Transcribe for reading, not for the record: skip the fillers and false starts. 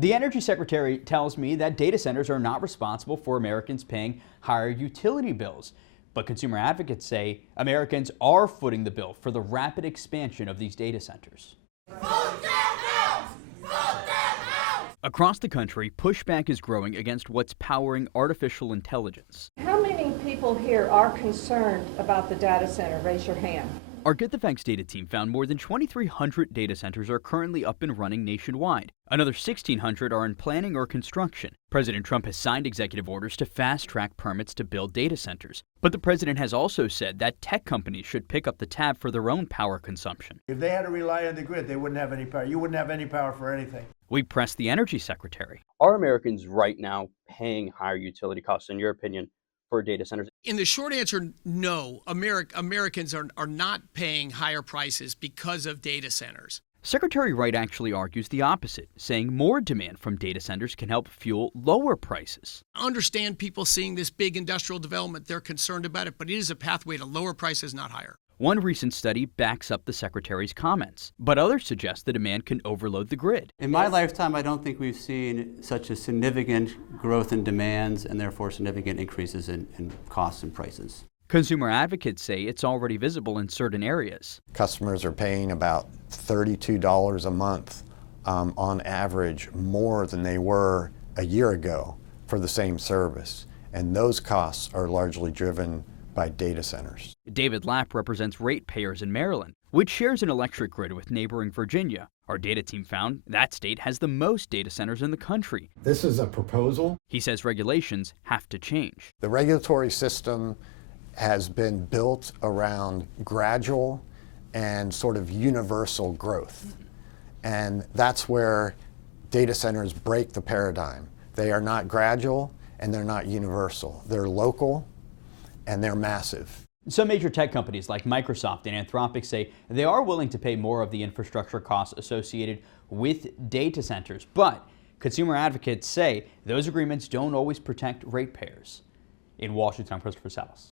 The Energy Secretary tells me that data centers are not responsible for Americans paying higher utility bills. But consumer advocates say Americans are footing the bill for the rapid expansion of these data centers. Across the country, pushback is growing against what's powering artificial intelligence. How many people here are concerned about the data center? Raise your hand. Our Get the Facts data team found more than 2,300 data centers are currently up and running nationwide. Another 1,600 are in planning or construction. President Trump has signed executive orders to fast-track permits to build data centers. But the president has also said that tech companies should pick up the tab for their own power consumption. If they had to rely on the grid, they wouldn't have any power. You wouldn't have any power for anything. We pressed the Energy Secretary. Are Americans right now paying higher utility costs, in your opinion, for data centers? In the short answer, no. Americans are not paying higher prices because of data centers. Secretary Wright actually argues the opposite, saying more demand from data centers can help fuel lower prices. I understand people seeing this big industrial development, they're concerned about it, but it is a pathway to lower prices, not higher. One recent study backs up the Secretary's comments, but others suggest the demand can overload the grid. In my lifetime, I don't think we've seen such a significant growth in demands and therefore significant increases in costs and prices. Consumer advocates say it's already visible in certain areas. Customers are paying about $32 a month on average more than they were a year ago for the same service. And those costs are largely driven by data centers. David Lapp represents ratepayers in Maryland, which shares an electric grid with neighboring Virginia. Our data team found that state has the most data centers in the country. This is a proposal. He says regulations have to change. The regulatory system has been built around gradual and sort of universal growth. And that's where data centers break the paradigm. They are not gradual and they're not universal. They're local and they're massive. Some major tech companies like Microsoft and Anthropic say they are willing to pay more of the infrastructure costs associated with data centers, but consumer advocates say those agreements don't always protect ratepayers. In Washington, I'm Christopher Salas.